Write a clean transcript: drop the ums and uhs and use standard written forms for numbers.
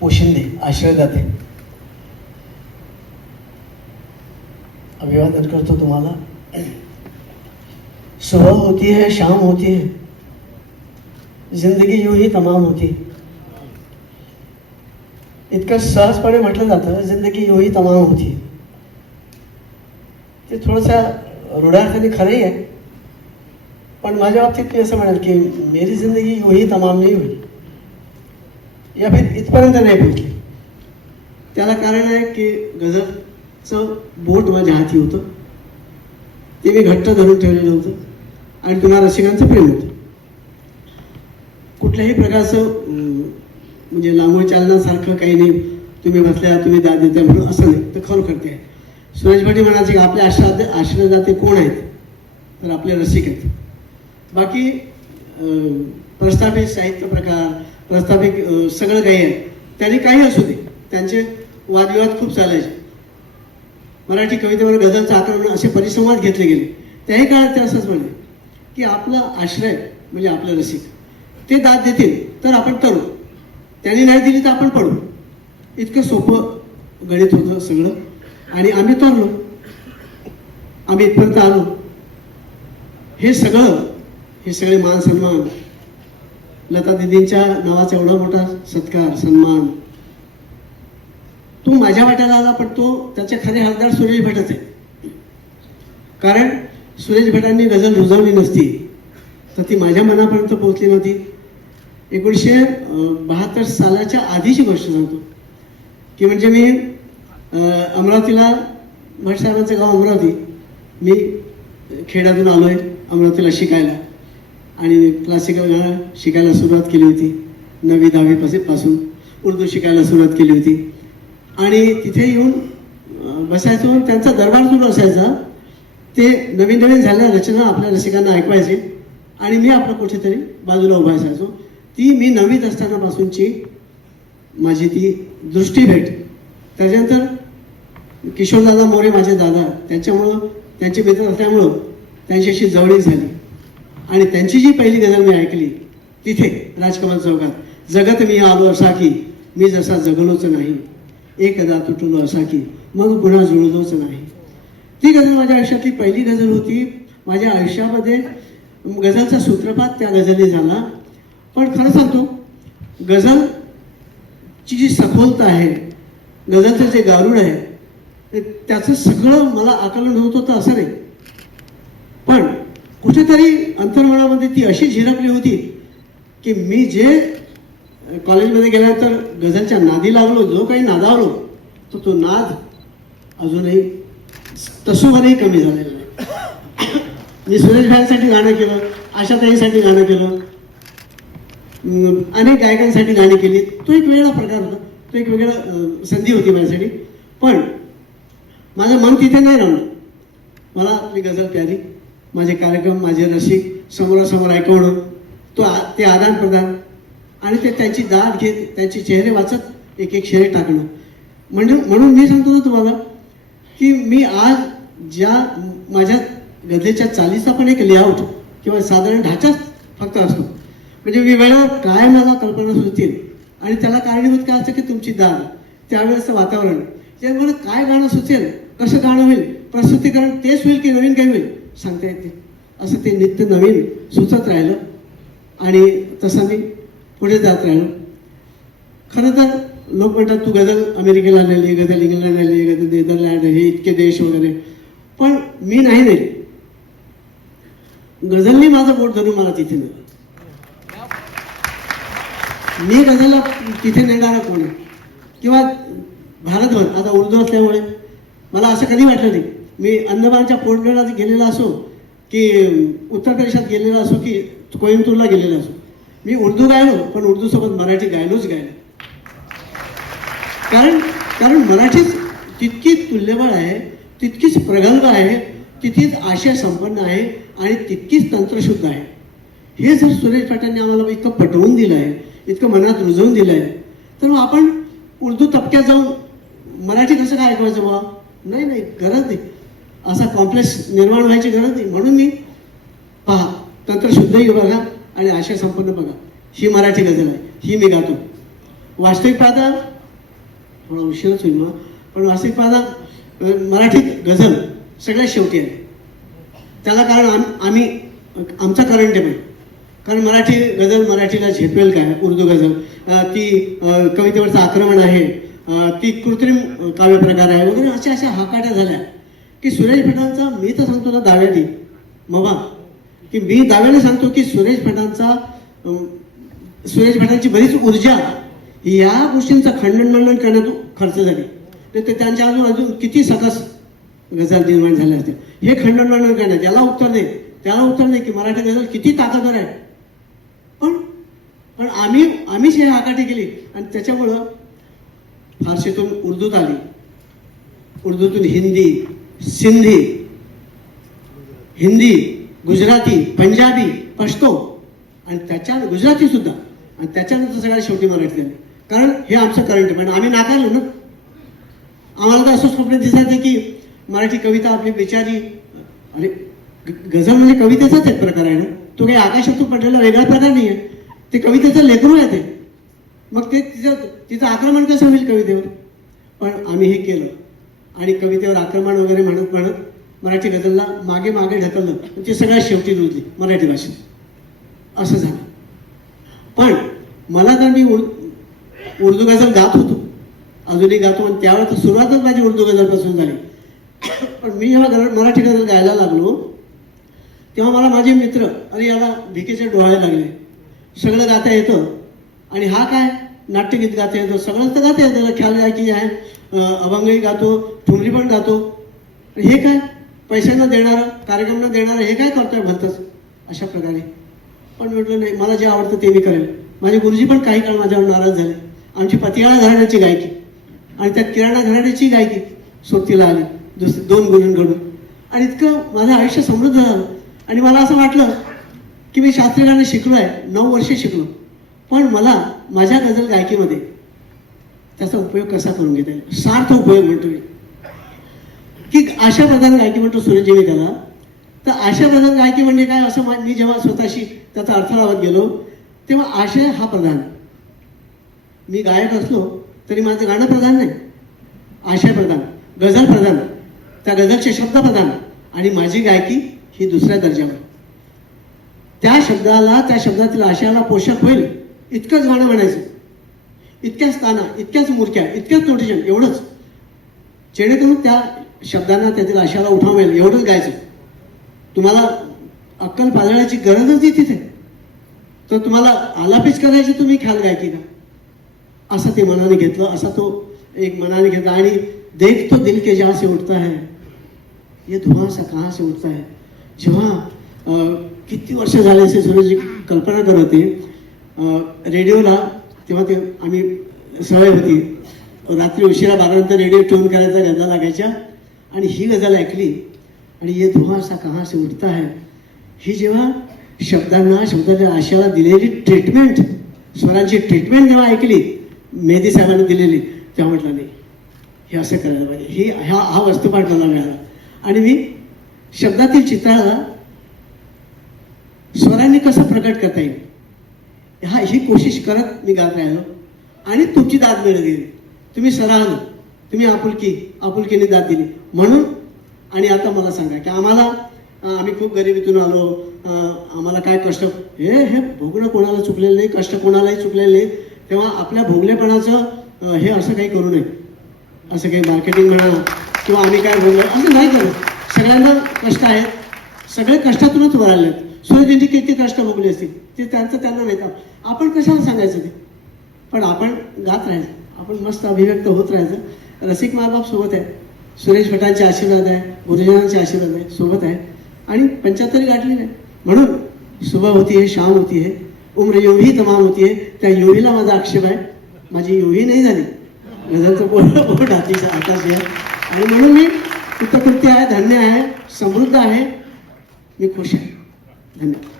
पोशिंदे आश्रयदाते, अभिवादन करतो तुम्हाला। सुबह होती है, शाम होती है, जिंदगी यूं ही तमाम होती। इतकं सहजपणे म्हटलं जातं, जिंदगी यूं ही तमाम होती। ते थोडंसं रुढार्थाने खरंही आहे, पण माझ्या बाबतीत मी असं म्हणेल की मेरी जिंदगी यूं ही तमाम नहीं हुई, या फिर इथपर्यंत नाही पोहोचली। त्याला कारण आहे की गझलचं बोट माझ्या हाती होतं, ते मी घट्ट धरून ठेवलेलं होतं आणि तुम्हाला रसिकांचं प्रेम होतं। कुठल्याही प्रकारचं म्हणजे लांबून चालण्यासारखं काही नाही, तुम्ही बसल्या तुम्ही दाद देता म्हणून असं नाही, तर खरोखर ते आहे। सुरेश भट म्हणायचे की आपले आश्रयदाते कोण आहेत, तर आपले रसिक आहेत। बाकी प्रस्थापित साहित्य प्रकार, प्रस्थापित सगळं काही आहे, त्यांनी काही असू दे, त्यांचे वादविवाद खूप चालायचे। मराठी कवितेवर गझलचं आक्रमण असे परिसंवाद घेतले गेले। त्याही काळात ते असंच म्हणे की आपला आश्रय म्हणजे आपले रसिक, ते दाद देतील तर आपण करू, त्यांनी नाही दिली तर आपण पडू। इतकं सोपं गणित होतं सगळं, आणि आम्ही तरलो, आम्ही इथपर्यंत आलो। हे सगळे मान सन्मान, लता दिदींच्या नावाचा एवढा मोठा सत्कार सन्मान, तो माझ्या वाट्याला आला, पण तो त्याचे खरे हकदार सुरेश भटच आहे। कारण सुरेश भटांनी गझल रुजवली नसती तर ती माझ्या मनापर्यंत पोहोचली नव्हती। 1972 सालाच्या आधीची गोष्ट सांगतो की म्हणजे मी अमरावतीला, भट साहेबांचं गाव अमरावती, मी खेड्यातून आलोय अमरावतीला शिकायला आणि क्लासिकल गाणं शिकायला सुरुवात केली होती। 9वी 10वी पासून उर्दू शिकायला सुरुवात केली होती आणि तिथे येऊन बसायचो, त्यांचा दरबार सुरू असायचा। ते नवीन झालेल्या रचना आपल्या रसिकांना ऐकवायचे आणि मी आपलं कुठेतरी बाजूला उभा असायचो। ती मी 9वीत असतानापासूनची माझी ती दृष्टीभेट। त्याच्यानंतर किशोरदादा मोरे माझे दादा, त्यांच्यामुळं त्यांचे मित्र असल्यामुळं त्यांच्याशी जवळीक झाली आणि त्यांची जी पहिली गझल मी ऐकली तिथे राजकमल चौकात, जगत मी आलो असा की मी जसा जगलोच नाही, एकदा तुटलो असा की मग पुन्हा जुळलोच नाही। ती गझल माझ्या आयुष्यातली पहिली गझल होती। माझ्या आयुष्यामध्ये गझलचा सूत्रपात त्या गझलने झाला। पण खरं सांगतो, गझलची जी सखोलता आहे, गझलचं जे गारुड आहे, त्याचं सगळं मला आकलन होत होतं असं नाही, पण कुठेतरी अंतर्मनामध्ये ती अशी झिरपली होती की मी जे कॉलेजमध्ये गेल्यानंतर गझलच्या नादी लागलो, जो काही नादावलो, तो नाद अजूनही तसोवरही कमी झालेला नाही। मी सुरेश भाईंसाठी गाणं केलं, आशाताईंसाठी गाणं केलं, अनेक गायकांसाठी गाणी केली। तो एक वेगळा प्रकार होता, तो एक वेगळा संधी होती माझ्यासाठी। पण माझं मन तिथे नाही राहणं, मला आपली गझल प्यारी, माझे कार्यक्रम, माझे रसिक समोरासमोर ऐकवणं, ते आदान प्रदान आणि ते त्यांची दाद घेत, त्यांचे चेहरे वाचत एक एक शेरे टाकणं, म्हणून मी सांगतो ना तुम्हाला की मी आज ज्या माझ्या गझलेच्या चालीचा पण एक लेआउट किंवा साधारण ढाचाच फक्त असतो, म्हणजे वेगवेगळ्या काय मला कल्पना सुचतील आणि त्याला कारणीभूत काय असतं की तुमची दाद, त्यावेळेचं वातावरण, जे मला काय गाणं सुचेल, कसं गाणं होईल, प्रस्तुतीकरण तेच होईल की नवीन काही होईल सांगता येते, असं ते नित्य नवीन सुचत राहिलं आणि तसं मी पुढे जात राहिलो। खरं तर लोक म्हणतात तू गझल अमेरिकेला नेली, गझल इंग्लंडला नेली, गझल नेदरलँड, हे इतके देश वगैरे, पण मी नाही नेली, गझलनी माझं बोट धरून मला तिथे नेलं। मी गझलला तिथे नेणारा कोण आहे किंवा भारतभर, आता उर्दू असल्यामुळे मला असं कधी वाटलं नाही, मी अंदमानच्या पोर्टब्लेअरला गेलेला असो की उत्तर प्रदेशात गेलेला असो की कोइंबतूरला गेलेला असो, मी उर्दू गायलो, पण उर्दूसोबत मराठी गायलोच गायलो। कारण मराठीच तितकी तुल्यबळ आहे, तितकीच प्रगल्भ आहे, तितकीच आशय संपन्न आहे आणि तितकीच तंत्रशुद्ध आहे। हे जर सुरेश भटांनी आम्हाला इतकं पटवून दिलं आहे, इतकं मनात रुजवून दिलं आहे, तर मग आपण उर्दू तबक्यात जाऊन मराठी कसं काय ऐकवायचं बा? नाही, गरज नाही, असा कॉम्प्लेक्स निर्माण व्हायची गरज नाही। म्हणून मी पहा, तंत्रशुद्धही बघा आणि आशय संपन्न बघा, ही मराठी गझल आहे, ही मी गातो। वास्तविक पाहता थोडा उशीरच होईल मग, पण वास्तविक पाहता मराठी गझल सगळ्यात शेवटी आहे. त्याला कारण आम्ही आमचा करंट आहे. कारण मराठी गझल मराठीला झेपेल काय? उर्दू गझल ती कवितेवरचं आक्रमण आहे, ती कृत्रिम काव्यप्रकार आहे वगैरे अशा हाकाट्या झाल्या की सुरेश भटांचा, मी तर सांगतो ना दाव्याने मवा, की मी दाव्याने सांगतो की सुरेश भटांची बरीच ऊर्जा या गोष्टींचा खंडन मंडन करण्यात खर्च झाली. तर ते त्यांच्या अजून किती सकस गझल निर्माण झाल्या असत्या हे खंडन मंडन करण्यात. त्याला उत्तर दे की मराठी गझल किती ताकदवर आहे. पण आम्हीच हे आकाठी केली आणि त्याच्यामुळं फारसीतून उर्दूत आली, उर्दूतून हिंदी, गुजराती, पंजाबी, पश्तो आणि गुजराती सुद्धा, आणि त्याच्यानंतर सगळ्यात शेवटी मराठी झाली. कारण हे आमचं करंट आहे. पण आम्ही नाकारलो ना. आम्हाला तर असं स्वप्न दिसायचं की मराठी कविता आपली बिचारी, अरे गझल म्हणजे कवितेचाच एक प्रकार आहे ना, तो काही आकाशातून पडलेला वेगळा प्रकार नाही आहे. ते कवितेचं लेकरू आहे ते. मग ते तिचं आक्रमण कसं होईल कवितेवर? पण आम्ही हे केलं आणि कवितेवर आक्रमण वगैरे म्हणत मराठी गझलला मागे ढकललं. ती सगळ्यात शेवटी रुजली मराठी भाषेत. असं झालं. पण मला तर मी उर्दू गझल गात होतो, अजूनही गातो, आणि त्यावेळेस तर सुरुवातच माझी उर्दू गझलपासून झाली. पण मी जेव्हा मराठी गझल गायला लागलो तेव्हा मला माझे मित्र, अरे याला भिकेचे डोहाळे लागले, सगळं गाता येतं आणि हा काय नाट्यगीत गाता येतं, सगळंच तर गाता येतं, ख्याल गायकी आहे, अभंगही गातो, ठुमरी पण गातो, हे काय पैशांना देणारं, कार्यक्रमांना देणारं, हे काय करतोय भलतंच अशा प्रकारे. पण म्हटलं नाही, मला जे आवडतं ते मी करेल. माझे गुरुजी पण काही काळ माझ्यावर नाराज झाले. आमची पतियाळा घराण्याची गायकी आणि त्या किराणा घराण्याची गायकी सोबतीला आली 2 गुरूंकडून, आणि इतकं माझं आयुष्य समृद्ध झालं. आणि मला असं वाटलं की मी शास्त्रीय गाणं शिकलो आहे, 9 वर्षे शिकलो, पण मला माझ्या गझल गायकीमध्ये त्याचा उपयोग कसा करून घेता येईल, सार्थ उपयोग म्हणतो मी, की आशा प्रधान गायकी म्हणतो सुरेशजी मी त्याला. तर आशा प्रधान गायकी म्हणजे काय असं मी जेव्हा स्वतःशी त्याचा अर्थ लावत गेलो तेव्हा आशय हा प्रधान. मी गायक असलो तरी माझं गाणं प्रधान नाही, आशय प्रधान, गझल प्रधान, त्या गझलचे शब्द प्रधान, आणि माझी गायकी ही दुसऱ्या दर्जावर. त्या शब्दातील आशयाला पोषक होईल इतकंच गाणं म्हणायचं, इतक्याच ताना, इतक्याच मुरक्या, इतक्याच नोटेशन, एवढंच, जेणेकरून त्या शब्दांना त्यातील आशयाला उठाव मिळेल एवढंच गायचं. तुम्हाला अक्कल पाजळण्याची गरजच नाही तिथे. तर तुम्हाला आलापीच करायची तुम्ही ख्याल गायकी का, असं ते मनाने घेतलं, असा तो एक मनाने घेतला. आणि देख तो दिल के जहाँ से उठता है, ये धुआं सा कहाँ से उठता है. जेव्हा किती वर्ष झाले असे सुरेशजी कल्पना करत होते रेडिओला, तेव्हा ते आम्ही सवय होती रात्री उशिरा 12 नंतर रेडिओ ट्यून करायचा, गझल लागायच्या, आणि ही गझल ऐकली आणि ये धुआं सा कहाँ से उठता है, ही जेव्हा शब्दाच्या आशयाला दिलेली ट्रीटमेंट, स्वरांची ट्रीटमेंट जेव्हा ऐकली मेहदी साहेबांनी दिलेली, तेव्हा म्हटलं नाही हे असं करायला पाहिजे. हा वस्तुपाठ मला मिळाला आणि मी शब्दातील चित्राला स्वरांनी कसं प्रकट करता येईल ही कोशिश करत मी गात राहिलो. आणि तुमची दाद मिळत गेली, तुम्ही सराहनं, तुम्ही आपुलकीने दाद दिली म्हणून. आणि आता मला सांगा की आम्ही खूप गरिबीतून आलो, आम्हाला काय कष्ट, हे भोगणं कोणाला चुकलेलं नाही, कष्ट कोणालाही चुकलेलं नाही. तेव्हा आपल्या भोगलेपणाचं हे असं काही करू नये, असं काही मार्केटिंग म्हणा किंवा आम्ही काय बोललो असं नाही करत. सगळ्यांना कष्ट आहेत, सगळे कष्टातूनच वर आले आहेत. सूर्यजींची किती कष्ट भोगली असतील ते त्यांना नाही, आपण कशाला सांगायचं ते. पण आपण गात राहायचं, आपण मस्त अभिव्यक्त होत राहायचं. रसिक मायबाप सोबत आहे, सुरेश भटांचे आशीर्वाद आहे, गुरुजनांचे आशीर्वाद आहे, सोबत आहे, आणि 75 गाठली नाही. म्हणून सुबह होती है, शाम होती है, उम्र योही तमाम होती है. त्या योहीला माझा आक्षेप आहे, माझी योही नाही झाली, गझलचं पोट आकाश आहे. आणि म्हणून मी कृतकृत्य आहे, धन्य आहे, समृद्ध आहे, मी खुश आहे. धन्यवाद.